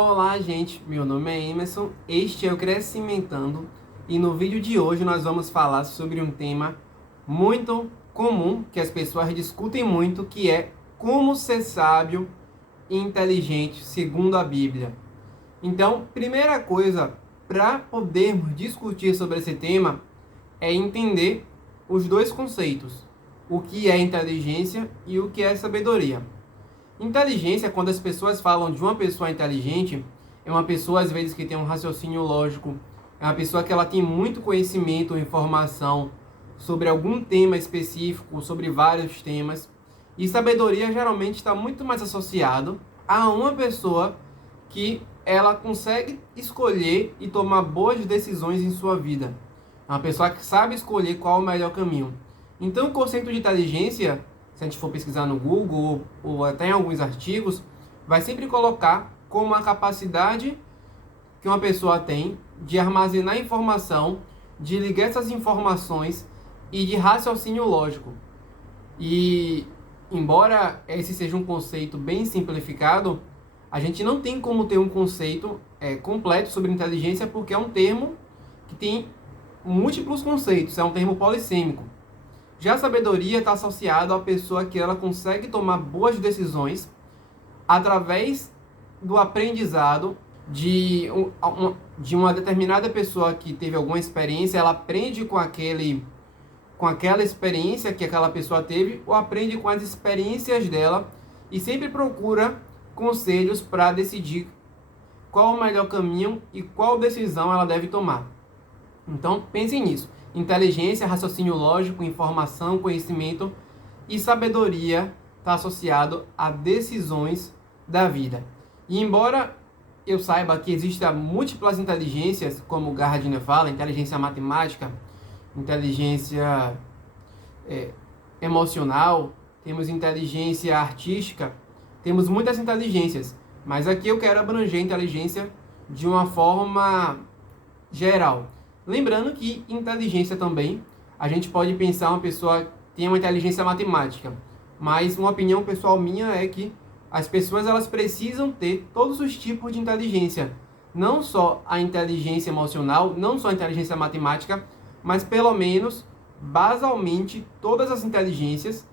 Olá, gente. Meu nome é Emerson, este é o Crescimentando e no vídeo de hoje nós vamos falar sobre um tema muito comum que as pessoas discutem muito, que é como ser sábio e inteligente segundo a Bíblia. Então, primeira coisa para podermos discutir sobre esse tema é entender os dois conceitos, o que é inteligência e o que é sabedoria. Inteligência, quando as pessoas falam de uma pessoa inteligente, é uma pessoa às vezes que tem um raciocínio lógico, é uma pessoa que ela tem muito conhecimento ou informação sobre algum tema específico, sobre vários temas. E sabedoria geralmente está muito mais associado a uma pessoa que ela consegue escolher e tomar boas decisões em sua vida. É uma pessoa que sabe escolher qual é o melhor caminho. Então, o conceito de inteligência, se a gente for pesquisar no Google ou até em alguns artigos, vai sempre colocar como a capacidade que uma pessoa tem de armazenar informação, de ligar essas informações e de raciocínio lógico. E, embora esse seja um conceito bem simplificado, a gente não tem como ter um conceito completo sobre inteligência, porque é um termo que tem múltiplos conceitos, é um termo polissêmico. Já a sabedoria está associada à pessoa que ela consegue tomar boas decisões através do aprendizado de uma determinada pessoa que teve alguma experiência, ela aprende com aquela experiência que aquela pessoa teve, ou aprende com as experiências dela e sempre procura conselhos para decidir qual o melhor caminho e qual decisão ela deve tomar. Então, pensem nisso. Inteligência, raciocínio lógico, informação, conhecimento e sabedoria está associado a decisões da vida. E embora eu saiba que existem múltiplas inteligências, como Gardner fala, inteligência matemática, inteligência emocional, temos inteligência artística, temos muitas inteligências, mas aqui eu quero abranger a inteligência de uma forma geral. Lembrando que inteligência também, a gente pode pensar uma pessoa que tem uma inteligência matemática, mas uma opinião pessoal minha é que as pessoas elas precisam ter todos os tipos de inteligência, não só a inteligência emocional, não só a inteligência matemática, mas pelo menos, basalmente, todas as inteligências,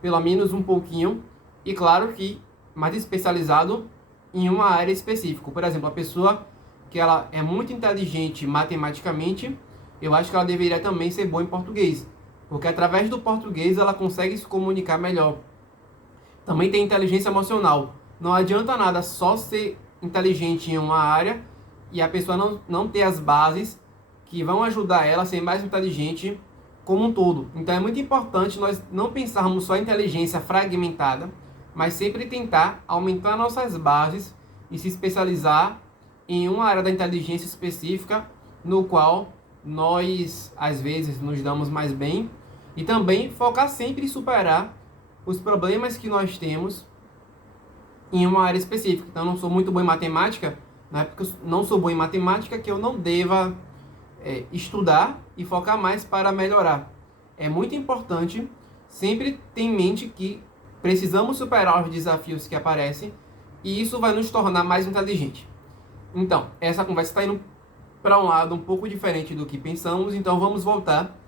pelo menos um pouquinho, e claro que mais especializado em uma área específica. Por exemplo, a pessoa que ela é muito inteligente matematicamente, eu acho que ela deveria também ser boa em português, porque através do português ela consegue se comunicar melhor. Também tem inteligência emocional. Não adianta nada só ser inteligente em uma área e a pessoa não ter as bases que vão ajudar ela a ser mais inteligente como um todo. Então é muito importante nós não pensarmos só em inteligência fragmentada, mas sempre tentar aumentar nossas bases e se especializar em uma área da inteligência específica, no qual nós, às vezes, nos damos mais bem, e também focar sempre em superar os problemas que nós temos em uma área específica. Então, eu não sou muito bom em matemática, não é porque eu não sou bom em matemática que eu não deva estudar e focar mais para melhorar. É muito importante sempre ter em mente que precisamos superar os desafios que aparecem, e isso vai nos tornar mais inteligentes. Então, essa conversa está indo para um lado um pouco diferente do que pensamos, então vamos voltar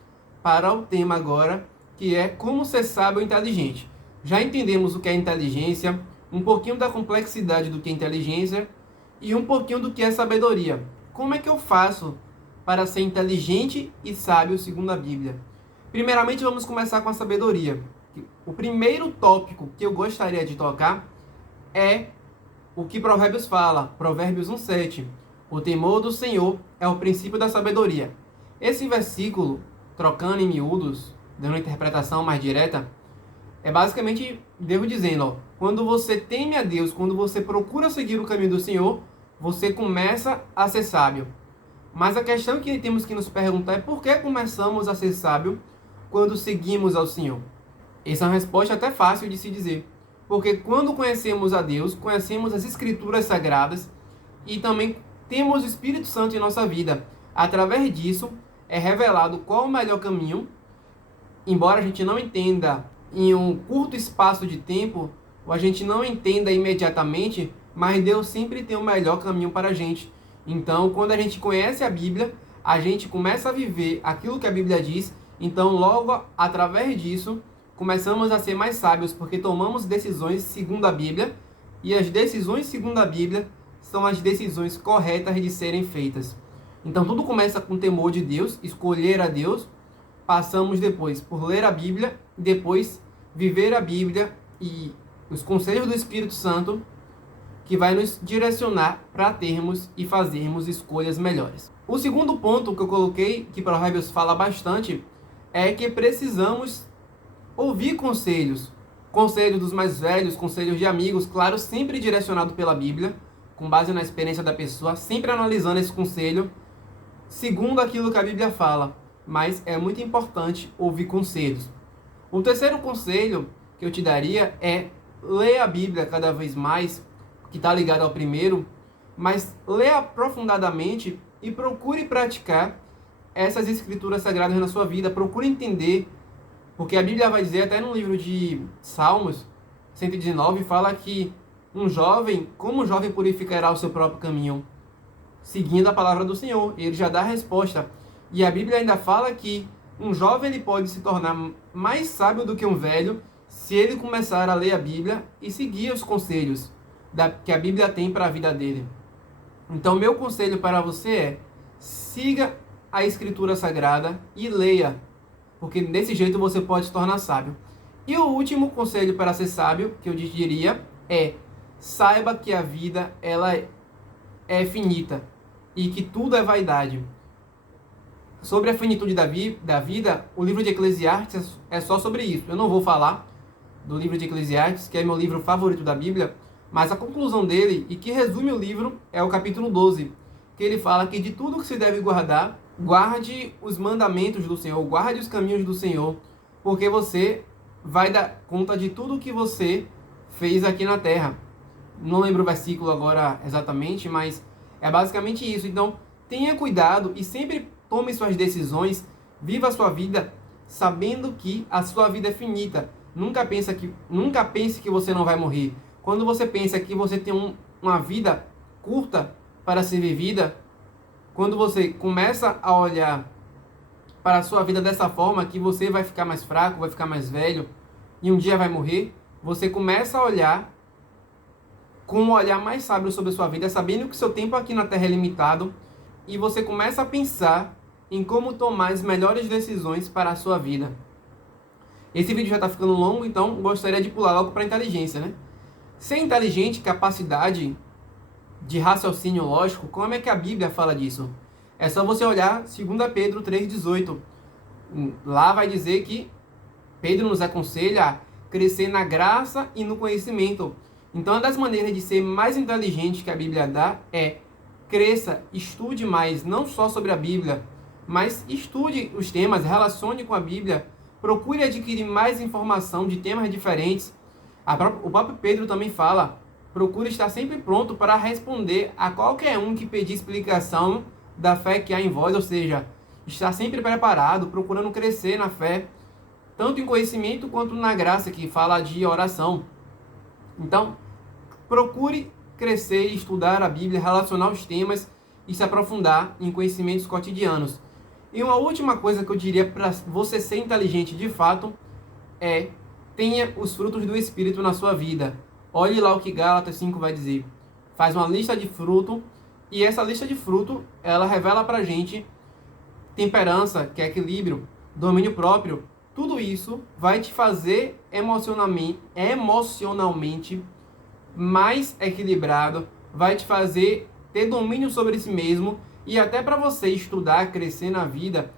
para o tema agora, que é como ser sábio e inteligente. Já entendemos o que é inteligência, um pouquinho da complexidade do que é inteligência e um pouquinho do que é sabedoria. Como é que eu faço para ser inteligente e sábio segundo a Bíblia? Primeiramente, vamos começar com a sabedoria. O primeiro tópico que eu gostaria de tocar é o que Provérbios fala, Provérbios 1:7. O temor do Senhor é o princípio da sabedoria. Esse versículo, trocando em miúdos, dando uma interpretação mais direta, é basicamente Deus dizendo, quando você teme a Deus, quando você procura seguir o caminho do Senhor, você começa a ser sábio. Mas a questão que temos que nos perguntar é por que começamos a ser sábio quando seguimos ao Senhor? Essa é uma resposta até fácil de se dizer. Porque quando conhecemos a Deus, conhecemos as Escrituras Sagradas e também temos o Espírito Santo em nossa vida. Através disso, é revelado qual o melhor caminho, embora a gente não entenda em um curto espaço de tempo, ou a gente não entenda imediatamente, mas Deus sempre tem o melhor caminho para a gente. Então, quando a gente conhece a Bíblia, a gente começa a viver aquilo que a Bíblia diz, então logo através disso, começamos a ser mais sábios, porque tomamos decisões segundo a Bíblia, e as decisões segundo a Bíblia são as decisões corretas de serem feitas. Então tudo começa com o temor de Deus, escolher a Deus, passamos depois por ler a Bíblia, depois viver a Bíblia e os conselhos do Espírito Santo, que vai nos direcionar para termos e fazermos escolhas melhores. O segundo ponto que eu coloquei, que Provérbios fala bastante, é que precisamos ouvir conselhos. Conselhos dos mais velhos, conselhos de amigos, claro, sempre direcionado pela Bíblia, com base na experiência da pessoa, sempre analisando esse conselho, segundo aquilo que a Bíblia fala. Mas é muito importante ouvir conselhos. O terceiro conselho que eu te daria é ler a Bíblia cada vez mais, que está ligado ao primeiro, mas leia aprofundadamente e procure praticar essas escrituras sagradas na sua vida. Procure entender, porque a Bíblia vai dizer, até no livro de Salmos 119, fala que como um jovem purificará o seu próprio caminho? Seguindo a palavra do Senhor. Ele já dá a resposta. E a Bíblia ainda fala que um jovem ele pode se tornar mais sábio do que um velho se ele começar a ler a Bíblia e seguir os conselhos que a Bíblia tem para a vida dele. Então, meu conselho para você é: siga a Escritura Sagrada e leia, porque desse jeito você pode se tornar sábio. E o último conselho para ser sábio, que eu diria, é: saiba que a vida ela é finita e que tudo é vaidade. Sobre a finitude da vida, o livro de Eclesiastes é só sobre isso. Eu não vou falar do livro de Eclesiastes, que é meu livro favorito da Bíblia, mas a conclusão dele, e que resume o livro, é o capítulo 12, que ele fala que de tudo que se deve guardar, guarde os mandamentos do Senhor, guarde os caminhos do Senhor, porque você vai dar conta de tudo que você fez aqui na terra. Não lembro o versículo agora exatamente, mas é basicamente isso. Então, tenha cuidado e sempre tome suas decisões, viva a sua vida sabendo que a sua vida é finita. Nunca pense que você não vai morrer. Quando você pensa que você tem uma vida curta para ser vivida, quando você começa a olhar para a sua vida dessa forma, que você vai ficar mais fraco, vai ficar mais velho e um dia vai morrer, você começa a olhar com um olhar mais sábio sobre a sua vida, sabendo que seu tempo aqui na Terra é limitado, e você começa a pensar em como tomar as melhores decisões para a sua vida. Esse vídeo já está ficando longo, então gostaria de pular logo para a inteligência, né? Ser inteligente, capacidade de raciocínio lógico, como é que a Bíblia fala disso? É só você olhar 2 Pedro 3,18. Lá vai dizer que Pedro nos aconselha a crescer na graça e no conhecimento. Então, uma das maneiras de ser mais inteligente que a Bíblia dá é: cresça, estude mais, não só sobre a Bíblia, mas estude os temas, relacione com a Bíblia, procure adquirir mais informação de temas diferentes. O próprio Pedro também fala: procure estar sempre pronto para responder a qualquer um que pedir explicação da fé que há em vós, ou seja, estar sempre preparado, procurando crescer na fé, tanto em conhecimento quanto na graça, que fala de oração. Então, procure crescer, estudar a Bíblia, relacionar os temas e se aprofundar em conhecimentos cotidianos. E uma última coisa que eu diria para você ser inteligente de fato é: tenha os frutos do Espírito na sua vida. Olhe lá o que Gálatas 5 vai dizer. Faz uma lista de fruto, e essa lista de fruto, ela revela pra gente temperança, que é equilíbrio, domínio próprio. Tudo isso vai te fazer emocionalmente mais equilibrado, vai te fazer ter domínio sobre si mesmo, e até para você estudar, crescer na vida,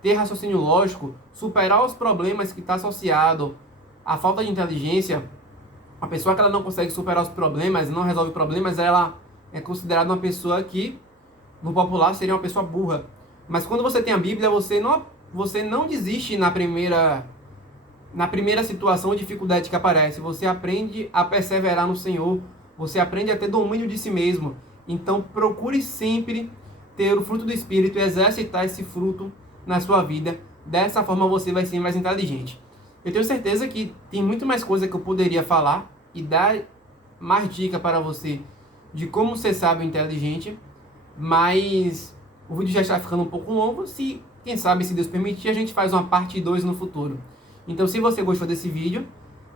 ter raciocínio lógico, superar os problemas que está associado à falta de inteligência. A pessoa que ela não consegue superar os problemas, não resolve problemas, ela é considerada uma pessoa que, no popular, seria uma pessoa burra. Mas quando você tem a Bíblia, você não desiste na primeira situação ou dificuldade que aparece. Você aprende a perseverar no Senhor, você aprende a ter domínio de si mesmo. Então, procure sempre ter o fruto do Espírito e exercitar esse fruto na sua vida. Dessa forma, você vai ser mais inteligente. Eu tenho certeza que tem muito mais coisa que eu poderia falar e dar mais dica para você de como ser sábio e inteligente, mas o vídeo já está ficando um pouco longo. Quem sabe, se Deus permitir, a gente faz uma parte 2 no futuro. Então, se você gostou desse vídeo,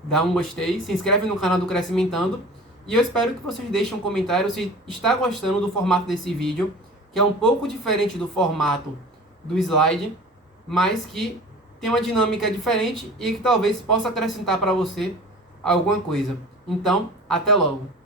dá um gostei, se inscreve no canal do Crescimentando, e eu espero que vocês deixem um comentário se está gostando do formato desse vídeo, que é um pouco diferente do formato do slide, mas que tem uma dinâmica diferente e que talvez possa acrescentar para você alguma coisa. Então, até logo!